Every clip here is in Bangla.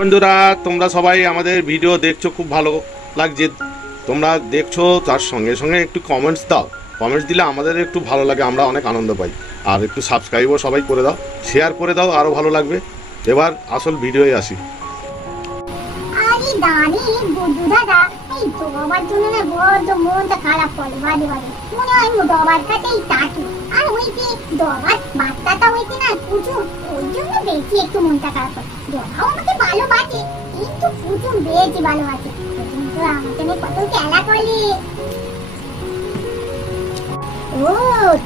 বন্ধুরা, তোমরা সবাই আমাদের ভিডিও দেখছো, খুব ভালো লাগছে। তোমরা দেখছো, তার সঙ্গে সঙ্গে একটু কমেন্টস দাও। কমেন্টস দিলে আমাদের একটু ভালো লাগে, আমরা অনেক আনন্দ পাই। আর একটু সাবস্ক্রাইবও সবাই করে দাও, শেয়ার করে দাও, আরও ভালো লাগবে। এবার আসল ভিডিওয়ে আসি। আরে দাঁড়ি বুদ্ধু দাদা, এই ডবার জন্য না বড্ড মনটা খারাপ করে বাজে বাজে। মনে হয় ডবার কাছেই তাকি। আর ওই যে ডবার বাচ্চাটা হয়েছে না কুচুম, ওই জন্য বেশি একটু মনটা খারাপ করে। ডবাও আমাকে ভালোবাসে, কিন্তু কুচুম বেশি ভালোবাসে। কুচুম তো আমাকে নিয়ে কত খেলা করে। ও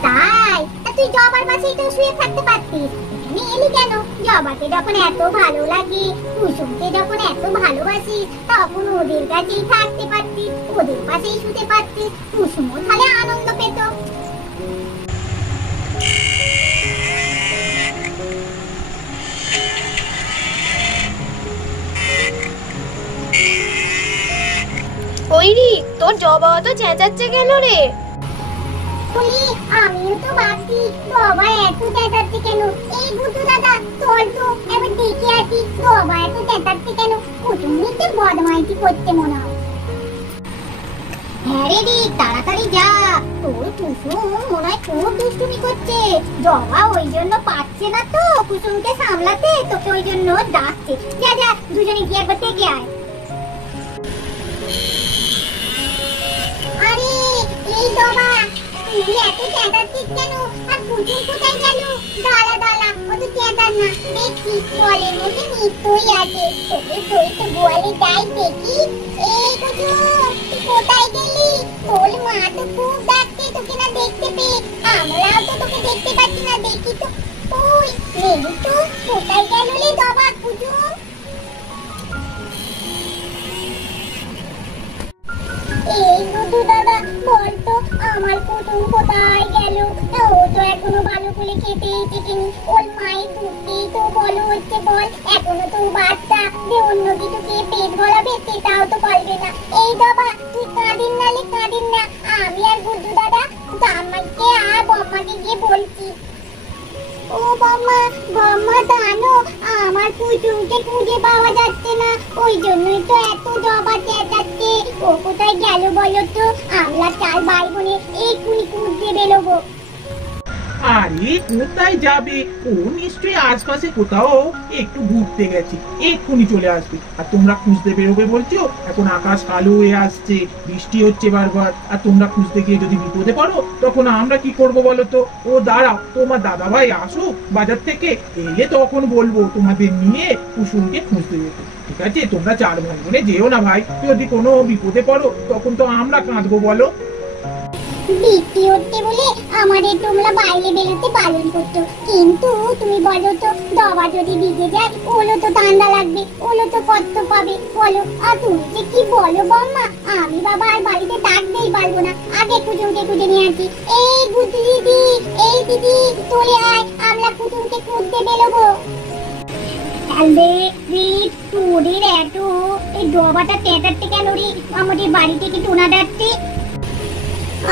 তাই, তা তুই ডবার পাশেই তো শুয়ে থাকতে পারতিস। এখানে এলি কেন? জবাকে যখন এত ভালো লাগে, কুসুমকে যখন এত ভালোবাসিস, তখন ওদের কাছেই থাকতে পারতিস, ওদের পাশেই শুতে পারতিস। কুসুমও তাহলে আনন্দ পেত। ওই রি, তোর জবা তো চেঁচাচ্ছে কেন রে? বলি, আমিও তো ভাবছি বাবা এত চেঁচাচ্ছে কেন। এই বুদ্ধু দাদা, তোর তো এবার দেখে আসি বাবা এত চেঁচাচ্ছে কেন। কুসুম নিতে বদমাইশি করতে মনে হয়। হ্যাঁ রে দি, তাড়াতাড়ি যা। তোর কুসুম মনে হয় খুব দুষ্টুমি করছে। জবা ওই জন্য পারছে না তো কুসুমকে সামলাতে, তোকে ওই জন্য ডাকছে। যা যা, দুজনে গিয়ে একবার দেখে আয়। আরে এই জবা, তুই এত চেঁচাচ্ছিস কেন? আর কুসুম কোথায় গেল? দাঁড়া দাঁড়া, ও তো চেঁচান না। দেখছি গোয়ালের মধ্যে নিশ্চয়ই আছে। তোকে তুই তো গোয়ালে যাই দেখি। এই কুসুম, তুই কোথায় গেলি? তোর মা তো খুব ডাকছে তোকে না দেখতে পেয়ে। আমরাও তো তোকে দেখতে পাচ্ছি না, দেখি তো। ওই মেরু তো কোথায় গেল রে জবা? কুসুম এই বুদ্ধু দাদা, বলতো আমার কুসুম কোথায় গেল? ও তো এখনো ভালো করে খেতেই শিখেনি। ওর মায়ের দুধেই তো বলো হচ্ছে বল। এখনো তো বাচ্চা, যে অন্য কিছু খেয়ে পেট ভরাবে সেটাও তো পারবে না। এই বাবা, তুই কাঁদিন নালে কাঁদিন না। আমি আর বুদ্ধু দাদা আমাকে আর বম্মাকে গিয়ে বলছি। ও বাবা, বাবা জানো, আমার কুসুমকে খুঁজে পাওয়া যাচ্ছে না। ওই জন্যই তো এত জবা চেঁচাচ্ছে। ও কোথায় গেল বলো তো? আমরা চার ভাই বোনে এক্ষুনি খুঁজতে বেরোবো। আরে কোথায় যাবে? ও নিশ্চয়ই আশপাশে কোথাও একটু ঘুরতে গেছে, এক্ষুনি চলে আসবে। আর তোমরা খুঁজতে বেরোবে বলছো? এখন আকাশ কালো হয়ে আসছে, বৃষ্টি হচ্ছে বারবার। আর তোমরা খুঁজতে গিয়ে যদি বিপদে পড়ো, তখন আমরা কি করবো বলো তো? ও দাঁড়াও, তোমার দাদা ভাই আসুক বাজার থেকে, এলে তখন বলবো তোমাদের নিয়ে কুসুমকে খুঁজতে যেতে। ঠিক আছে? তোমরা চার ভাই বোনে যেও না ভাই, যদি কোনো বিপদে পড়ো তখন তো আমরা কাঁদবো বলো। বৃষ্টি হচ্ছে বলে আমাদের তোমরা বাইরে বেরোতে বারণ করতো, কিন্তু তুমি বলো তো জবা যদি ভিজে যায়, ওলো তো ঠান্ডা লাগবে, ওলো তো কষ্ট পাবে বলো। আর তুমি যে কি বলো বম্মা, আমি বাবা আর বাড়িতে থাকতেই পারবো না। আগে কুসুমকে খুঁজে নিয়ে আসি। এই বুদ্ধি দিদি, এই দিদি চলে আয়, আমরা কুসুমকে খুঁজতে বেরোবো। আরে রিট, তোদের এত এই জবাটা চেঁচাচ্ছে কেন রে? আমাদের বাড়ি থেকে টোনা ডাকছে।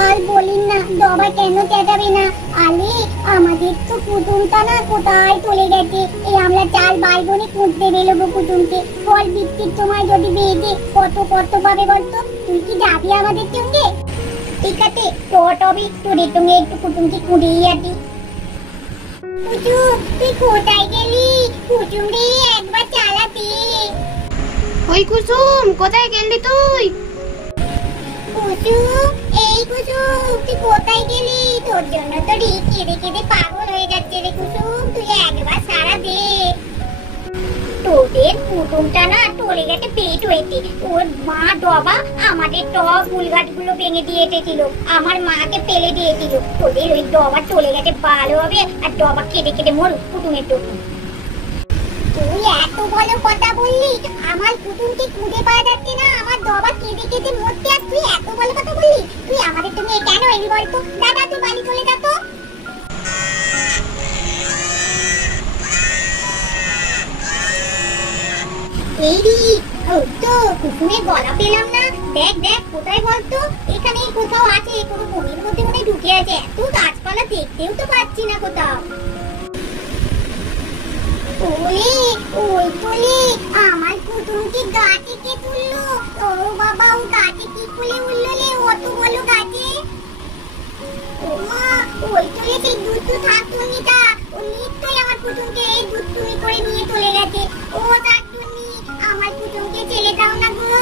আর বলিন না, জবা কেন চেঁচাবে না? আরে আমাদের তো কুসুমটা না কোথায় চলে গেছে। এই আমরা চার ভাই বোনে খুঁজতে বেরোবো কুসুমকে। বল বৃষ্টির সময় যদি বেঁধে কত কষ্ট পাবে বলতো? তুই কি যাবি আমাদের সঙ্গে? ঠিক আছে, তবে তোদের সঙ্গে একটু কুসুমকে খুঁড়েই আসি। কুসুম, তুই কোথায় গেলি? কুসুম রে, একবার চালাতে। ওই কুসুম, কোথায় গেলি তুই? কুসুম, এই কুসুম, তুই কোথায় গেলি? তোর জন্য তো কেঁদে কেঁদে পাগল হয়ে যাচ্ছে রে কুসুম, তুই একবার সারা দে। তোদের কুসুমটা না টলে গেছে পেট হয়েছে। ওর মা ডবা আমাদের টব ফুল গাছগুলো ভেঙে দিয়ে এসেছিল, আমার মাকে ফেলে দিয়েছিল। তোদের ওই ডবা টলে গেছে ভালো হবে, আর ডবা কেঁদে কেঁদে মরুক কুসুমের তো। তুই এত বড় কথা বললি, আমার কুসুমকে খুঁজে পাওয়া যাচ্ছে না, আমার ডবা কেঁদে কেঁদে মরছে, আর তুই এত বড় কথা বললি? তুই আমাদের তুমি কেন এলি বলতো? দাদা তুই বাড়ি চলে যা তো। এই রে, ওই তো কুসুমের গলা পেলাম না। দেখ দেখ কোথায় বলতো? এখানে কোথাও আছে, কোনো বনের মধ্যে মনে ঢুকে আছে। এত গাছপালা দেখতেও তো পাচ্ছি না কোথাও। ওলে, ওই তোলে আমার গাছে কে তুললো? ও বাবা, ও গাছে কি করে উঠলো রে? অত বড় গাছে। ও মা, ওই তোলে সেই দুধ থাকতো নিতা। ও নিশ্চয়ই আমার কুটুমকে এই দুধ তুমি করে নিয়ে চলে গেছে। ও কাকুনি, আমার কুটুমকে ছেড়ে দাও না গো।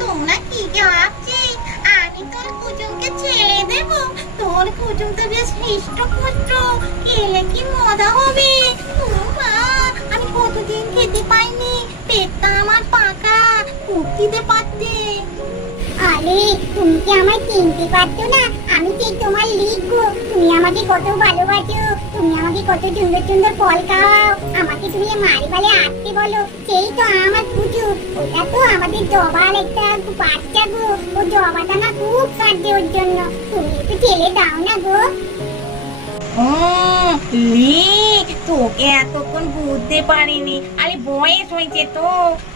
তোমরা কি ভাবছি আমি তোর কুচুমকে ছেড়ে দেব? তোর কুচুম তো বেশ হৃষ্টপুষ্ট, খেলে কি মজা হবে। ও মা, আমি কতদিন খেতে পাইনি, পেটটা আমার পাকা, খুব খিদে পাচ্ছে। আরে, তুমি কি আমায় চিনতে পারছো না? আমি ঠিক তোমার লিখবো। তুমি আমাকে কত ভালোবাসো, তুমি আমাকে কত সুন্দর সুন্দর ফল খাও, আমাকে তুমি মারি বালে আসতে বলো। সেই তো আমার পুজো। ওটা তো আমাদের জবার একটা বাচ্চা গো। ও জবাটা না খুব কাঁদছে ওর জন্য। তুমি একটু ছেলে দাও না গো। ও লি, তোকে এতক্ষণ বুঝতে পারিনি। আরে বয়স হয়েছে তো,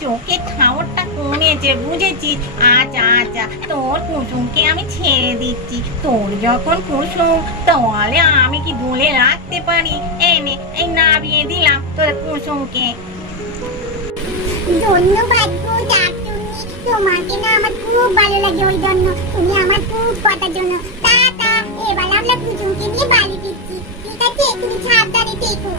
চোখের ঠাওরটা কমেছে, বুঝেছিস? আচ্ছা আচ্ছা, তোর কুসুমকে আমি ছেড়ে দিচ্ছি। তোর যখন কুসুম, তাহলে আমি কি বলে রাখতে পারি? এনে এই নামিয়ে দিলাম তোর কুসুমকে। ধন্যবাদ গো ডাক্তারনি, তোমাকে না আমার খুব ভালো লাগে ওই জন্য। তুমি আমার খুব কথার জন্য। টাটা, এবার আমরা কুচুমকে নিয়ে বাড়ি ফিরছি। ঠিক আছে, তুমি সাবধানে থেকো।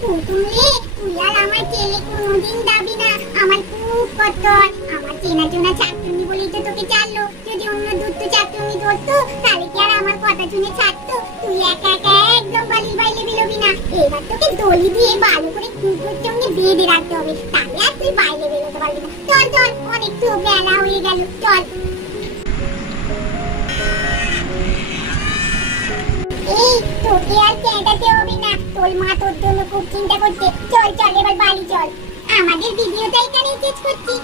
কুটুমে, তুই আর আমার ছেলে কোনোদিন যাবি না। আমার খুব কষ্ট হয়। আমার চেনা চেনা চাকরুনি বলেই তো তোকে ছাড়লো। যদি অন্য দুটো চাকরুনি ধরতো, তাহলে কি আর আমার কথা শুনে ছাড়তো? তুই একা একা একদম বালির বাইরে বেরোবি না। এবার তোকে দড়ি দিয়ে ভালো করে কুকুর সঙ্গে বেঁধে রাখতে হবে, তাহলে আর তুই বাইরে বেরোতে পারবি না। চল চল, অনেক তো বেলা হয়ে গেল, চল। এই, তোকে আর চেঁচাতে হবে না। তোর মা তোর জন্য খুব চিন্তা করছে। চল চল, এবার বাড়ি চল। আমাদের ভিডিওটা এখানেই শেষ করছি।